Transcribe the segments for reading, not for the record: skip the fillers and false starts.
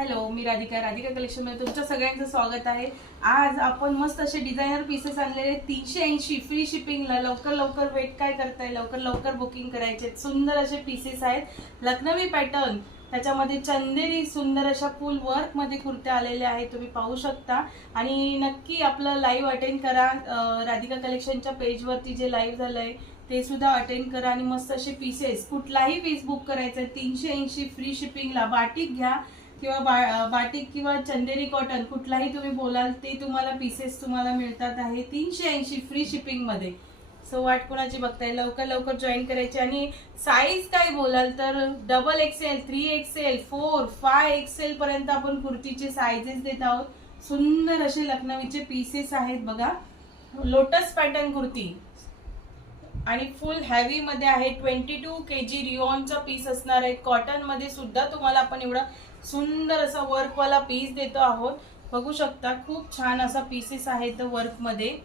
Hello, मी Radhika collection मध्ये तुमच्या सगळ्यांचं स्वागत आहे। आज आपण मस्त असे डिझायनर पीसेस आणलेले 380 फ्री शिपिंगला। लवकर लवकर वेट काय करताय, लवकर लवकर बुकिंग करायचे। सुंदर असे पीसेस आहेत, लखनवी पॅटर्न, त्याच्यामध्ये चंदेरी सुंदर अशा फुल वर्क मध्ये कुर्ते आलेले आहेत, तुम्ही पाहू शकता। आणि नक्की आपलं लाईव्ह अटेंड करा, राधिका कलेक्शनच्या पेजवरती जे लाईव्ह झालंय ते सुद्धा अटेंड करा। आणि मस्त असे पीसेस, कुठलाही पीस बुक करायचं 380 फ्री शिपिंगला। बाटिक घ्या किंवा बाटिक किंवा चंदेरी कॉटन, कुठलाही तुम्ही बोलाल ते तुम्हाला पीसेस तुम्हाला मिळतात आहे 380 फ्री शिपिंग मध्ये। सो वाट कोणाची बघताय, लवकर लवकर जॉईन करायची। आणि साईज काय बोलाल तर डबल एक्सेल, 3XL, 4, 5XL पर्यंत आपण कुर्तीचे साईजेस देत आहोत। सुंदर असे लखनवीचे पीसेस आहेत बघा, लोटस पॅटर्न कुर्ती आणि फुल हेवी मध्ये आहे। 22 kg रिओनचा पीस असणार आहे। कॉटन मध्ये सुद्धा तुम्हाला आपण एवढा सुंदर असा वर्क वाला पीस देतो आहोत, बघू शकता। खूप छान असा पीसेस आहेत वर्क मध्ये।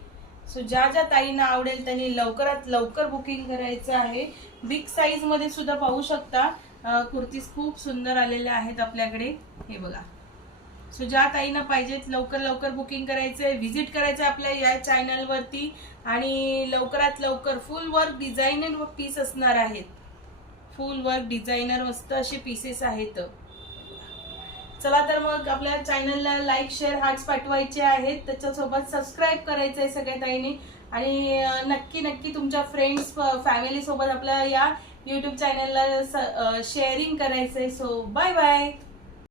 सो ज्या ज्या ताईंना आवडेल त्यांनी लवकरात लवकर बुकिंग करायचं आहे। बिग साईज मध्ये सुद्धा पाहू शकता, कुर्तीज खूप सुंदर आलेल्या आहेत आपल्याकडे, हे बघा। सो ज्या ताईंना पाहिजेत लवकर लवकर बुकिंग करायचंय, व्हिजिट करायचं आपल्या या चॅनल वरती। आणि लवकरात लवकर फुल वर्क डिझायनर पीस असणार आहेत, फुल वर्क डिझायनर मस्त असे पीसेस आहेत। चला तर मग आपल्या चॅनलला लाईक शेअर हार्ट्स पाठवायचे आहेत, त्याच्यासोबत सबस्क्राईब करायचं आहे सगळ्या ताईंनी। आणि नक्की नक्की तुमच्या फ्रेंड्स फॅमिली सोबत आपल्या या यूट्यूब चॅनलला शेअरिंग करायचंय। So bye bye.